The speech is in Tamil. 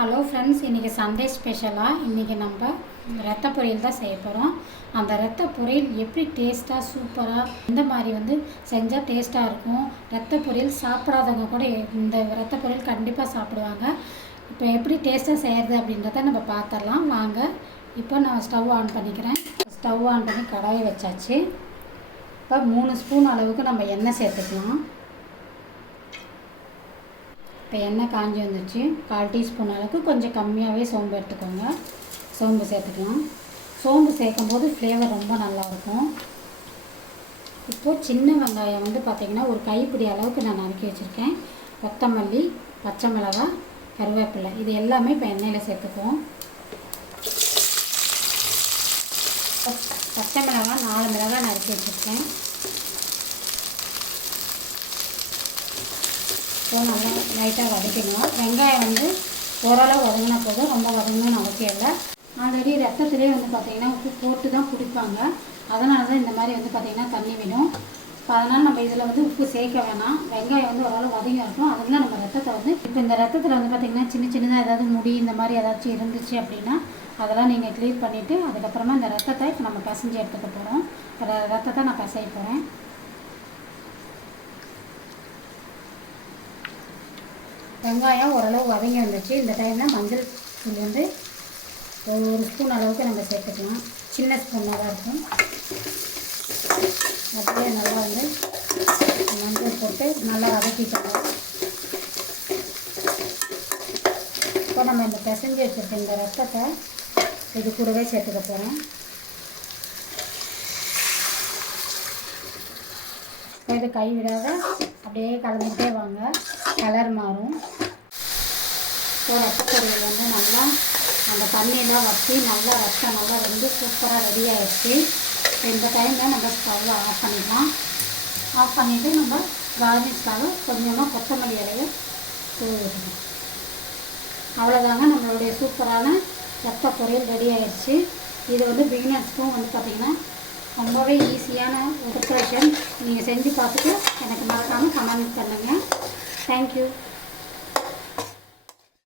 ஹலோ ஃப்ரெண்ட்ஸ், இன்றைக்கி சண்டே ஸ்பெஷலாக இன்றைக்கி நம்ம ரத்த பொரியல் தான் செய்ய போகிறோம். அந்த ரத்த பொரியல் எப்படி டேஸ்ட்டாக சூப்பராக இந்த மாதிரி செஞ்சால் டேஸ்ட்டாக இருக்கும். ரத்த பொரியல் சாப்பிடாதவங்க கூட இந்த ரத்த பொரியல் கண்டிப்பாக சாப்பிடுவாங்க. இப்போ எப்படி டேஸ்ட்டாக செய்கிறது அப்படின்றத நம்ம பார்த்துடலாம் வாங்க. இப்போ நான் ஸ்டவ் ஆன் பண்ணிக்கிறேன். ஸ்டவ் ஆன் பண்ணி கடாயை வச்சாச்சு. இப்போ 3 ஸ்பூன் அளவுக்கு நம்ம எண்ணெய் சேர்த்துக்கலாம். இப்போ எண்ணெய் காஞ்சி வந்துச்சு. 1/4 டீஸ்பூன் அளவுக்கு கொஞ்சம் கம்மியாகவே சோம்பு எடுத்துக்கோங்க. சோம்பு சேர்த்துக்கலாம். சோம்பு சேர்க்கும்போது ஃப்ளேவர் ரொம்ப நல்லாயிருக்கும். இப்போது சின்ன வெங்காயம் பார்த்திங்கன்னா ஒரு கைப்பிடி அளவுக்கு நான் நறுக்கி வச்சுருக்கேன். கொத்தமல்லி, பச்சை மிளகாய், கருவேப்பிலை இது எல்லாமே இப்போ எண்ணெயில் சேர்த்துக்குவோம். பச்சை மிளகாய் 4 மிளகாய் நறுக்கி வச்சுருக்கேன். ஸோ நல்லா லைட்டாக வதக்கிடணும். வெங்காயம் ஓரளவு வதங்கினா போதும், ரொம்ப வதங்கணும்னு அவசியம் இல்லை. ஆல்ரெடி ரத்தத்திலே பார்த்திங்கன்னா உப்பு போட்டு தான் குடிப்பாங்க. அதனால தான் இந்த மாதிரி பார்த்திங்கன்னா தண்ணி விடும். இப்போ அதனால் நம்ம இதில் உப்பு சேர்க்க வேணாம். வெங்காயம் ஓரளவு வதங்கி இருக்கும். அதில் நம்ம ரத்தத்தை இப்போ இந்த ரத்தத்தில் பார்த்திங்கன்னா சின்ன சின்னதாக ஏதாவது முடி இந்த மாதிரி ஏதாச்சும் இருந்துச்சு அப்படின்னா அதெல்லாம் நீங்கள் க்ளீன் பண்ணிவிட்டு அதுக்கப்புறமா இந்த ரத்தத்தை இப்போ நம்ம பிசைஞ்சு எடுத்துக்க போகிறோம். ரத்தத்தை நான் பிசைய போகிறேன். வெங்காயம் ஓரளவு வதங்கி வந்துச்சு. இந்த டைமில் மஞ்சள் தூள் 1 ஸ்பூன் அளவுக்கு நம்ம சேர்த்துக்கலாம். சின்ன ஸ்பூனாக தான் இருக்கும். அப்படியே நல்லா மஞ்சள் போட்டு நல்லா வதக்கிக்கலாம். இப்போ நம்ம இந்த பிசைஞ்சு வச்சுருக்க இந்த ரத்தத்தை இது கூடவே சேர்த்துக்க போகிறோம். இப்போ இது கைவிடாத அப்படியே கலந்துகிட்டே வாங்க, கலர் மாறும். ஸோ ரத்த பொரியல் நல்லா அந்த தண்ணியெல்லாம் வற்றி நல்லா ரத்தம் நல்லா சூப்பராக ரெடி ஆகிடுச்சு. இப்போ இந்த டைமில் நம்ம ஸ்டவ்வை ஆஃப் பண்ணிக்கலாம். ஆஃப் பண்ணிவிட்டு நம்ம கார்னிஷ்காக கொஞ்சமாக கொத்தமல்லி இலையை தூவி விட்டுக்கலாம். அவ்வளோதாங்க, நம்மளுடைய சூப்பரான ரத்த பொரியல் ரெடி ஆகிடுச்சு. இது பிகினர்ஸ்க்கும் பார்த்திங்கன்னா ரொம்பவே ஈஸியான ஒரு ப்ரிப்பரேஷன். நீங்கள் செஞ்சு பார்த்துட்டு எனக்கு மறக்காமல் கமெண்ட் பண்ணுங்கள். தேங்க்யூ.